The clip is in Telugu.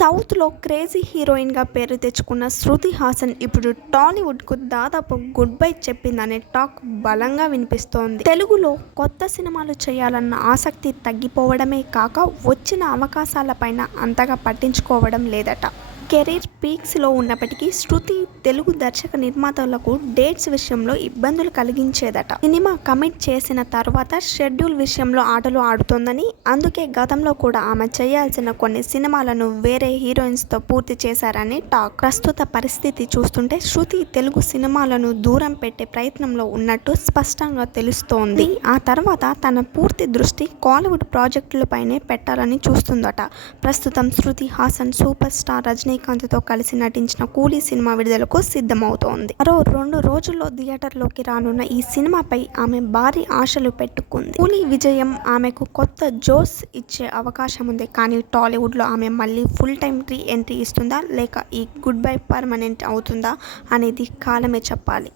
సౌత్లో క్రేజీ హీరోయిన్గా పేరు తెచ్చుకున్న శృతి హాసన్ ఇప్పుడు టాలీవుడ్కు దాదాపు గుడ్ బై చెప్పిందనే టాక్ బలంగా వినిపిస్తోంది. తెలుగులో కొత్త సినిమాలు చేయాలన్న ఆసక్తి తగ్గిపోవడమే కాక వచ్చిన అవకాశాలపైన అంతగా పట్టించుకోవడం లేదట. కెరీర్ పీక్స్లో ఉన్నప్పటికీ శృతి తెలుగు దర్శక నిర్మాతలకు డేట్స్ విషయంలో ఇబ్బందులు కలిగించేదట. సినిమా కమిట్ చేసిన తర్వాత షెడ్యూల్ విషయంలో ఆటలు ఆడుతోందని అందుకే గతంలో కూడా ఆమె చేయాల్సిన కొన్ని సినిమాలను వేరే హీరోయిన్స్తో పూర్తి చేశారని టాక్. ప్రస్తుత పరిస్థితి చూస్తుంటే శృతి తెలుగు సినిమాలను దూరం పెట్టే ప్రయత్నంలో ఉన్నట్టు స్పష్టంగా తెలుస్తోంది. ఆ తర్వాత తన పూర్తి దృష్టి కాలీవుడ్ ప్రాజెక్టులపైనే పెట్టాలని చూస్తుందట. ప్రస్తుతం శృతి హాసన్ సూపర్ స్టార్ రజనీకాంత్తో కలిసి నటించిన కూలీ సినిమా విడుదలకు సిద్ధమవుతోంది. మరో రెండు రోజుల్లో థియేటర్లోకి రానున్న ఈ సినిమాపై ఆమె భారీ ఆశలు పెట్టుకుంది. కూలీ విజయం ఆమెకు కొత్త జోస్ ఇచ్చే అవకాశం ఉంది కానీ టాలీవుడ్లో ఆమె మళ్ళీ ఫుల్ టైం రీ ఎంట్రీ ఇస్తుందా? లేక ఈ గుడ్ బై పర్మనెంట్ అవుతుందా? అనేది కాలమే చెప్పాలి.